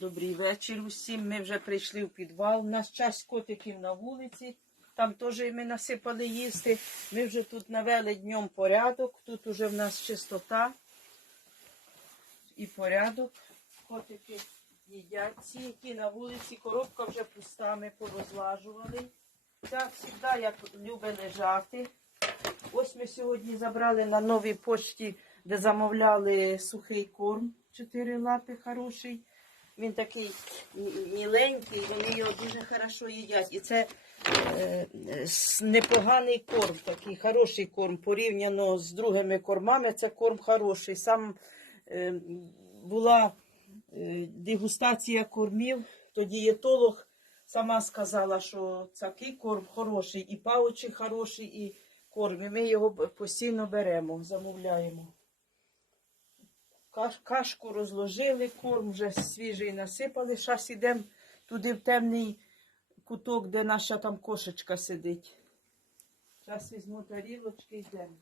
Добрий вечір усім. Ми вже прийшли в підвал. У нас час котиків на вулиці. Там теж ми насипали їсти. Ми вже тут навели днем порядок. Тут уже в нас чистота і порядок. Котики їдять ці, які на вулиці. Коробка вже пуста, ми порозлажували. Так, завжди як любить лежати. Ось ми сьогодні забрали на новій почті, де замовляли сухий корм. Чотири лапи хороший. Він такий міленький, вони його дуже хорошо їдять. І це е, непоганий корм, такий хороший корм порівняно з другими кормами. Це корм хороший. Сам е, була е, дегустація кормів, то дієтолог сама сказала, що такий корм хороший, і паучі хороший, і корм. І ми його постійно беремо, замовляємо. Каш, кашку розложили, корм вже свіжий насипали. Зараз йдемо туди в темний куток, де наша там кошечка сидить. Зараз візьму тарілочки і йдемо.